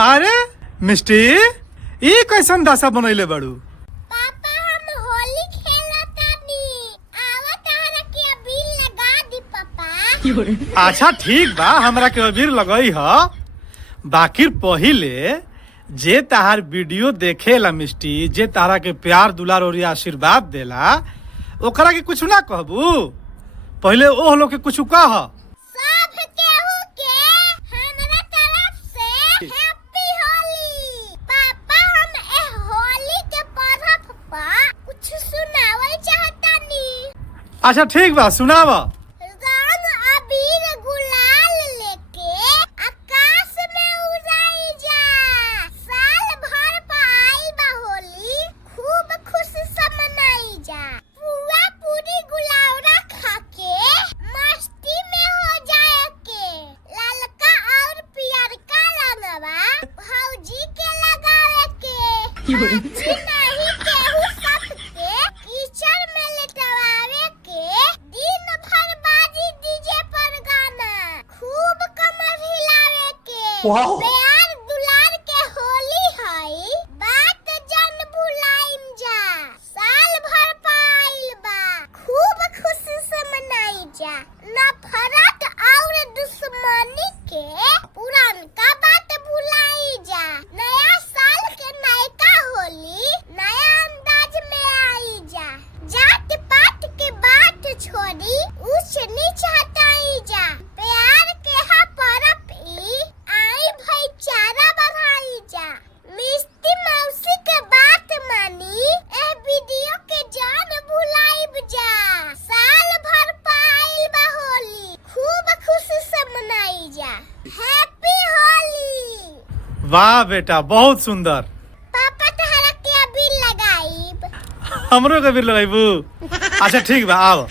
अरे मिस्टी ये कैसन दशा बनैले बड़ू? पापा हम होली खेलतानी आवा तारा के अबीर लगा दी पापा। अच्छा ठीक बा, हमरा के अबीर लगई ह। बाकी पहिले जे ताहार वीडियो देखेला मिस्टी, जे तारा के प्यार दुलार और आशीर्वाद देला, ओकरा के कुछ ना कहबू? पहिले ओह लोग के कुछ कह। सब केहू के हमरा तरफ से हैप्पी होली। पापा हम ए होली के पर्व पर कुछ सुनावल चाहतानी। अच्छा ठीक बा, सुनावा। रंग अबीर गुलाल लेके आकाश में उड़ाई जा। साल भर पर आई बा होली, खूब खुशी से मनाई जा। पुआ पूरी गुलावरा खा के मस्ती में हो जाए के। ललका और पियरका रंगवा भौजी के लगावे के। बाजी नहीं केहू सबके कीचड़ में लेटवावे के। दिन भर बाजी डीजे पर गाना, खूब कमर हिलावे के। प्यार दुलार के होली हई, बात जन भुलाइम जा। साल भर पाइल बा, खूब खुशी से मनाई जा। नफरत और दुश्मनी के पुरानका बात भुलाई जा। नया साल के नयका होली नया अंदाज में आई जा। जात पात के बात छोड़ी ऊंच नीच हटाई जा। प्यार के हा परब ई आई भाईचारा बढ़ाई जा। मिस्टी मौसी के बात मानी ए वीडियो के जान भुलाइब जा। साल भर पाइल बा होली, खूब खुशी से मनाई जा। हैप्पी होली। वाह बेटा, बहुत सुंदर। पापा तहरा के अबीर लगाइब। हमरो के अबीर लगाइबू? अच्छा ठीक बा, आओ।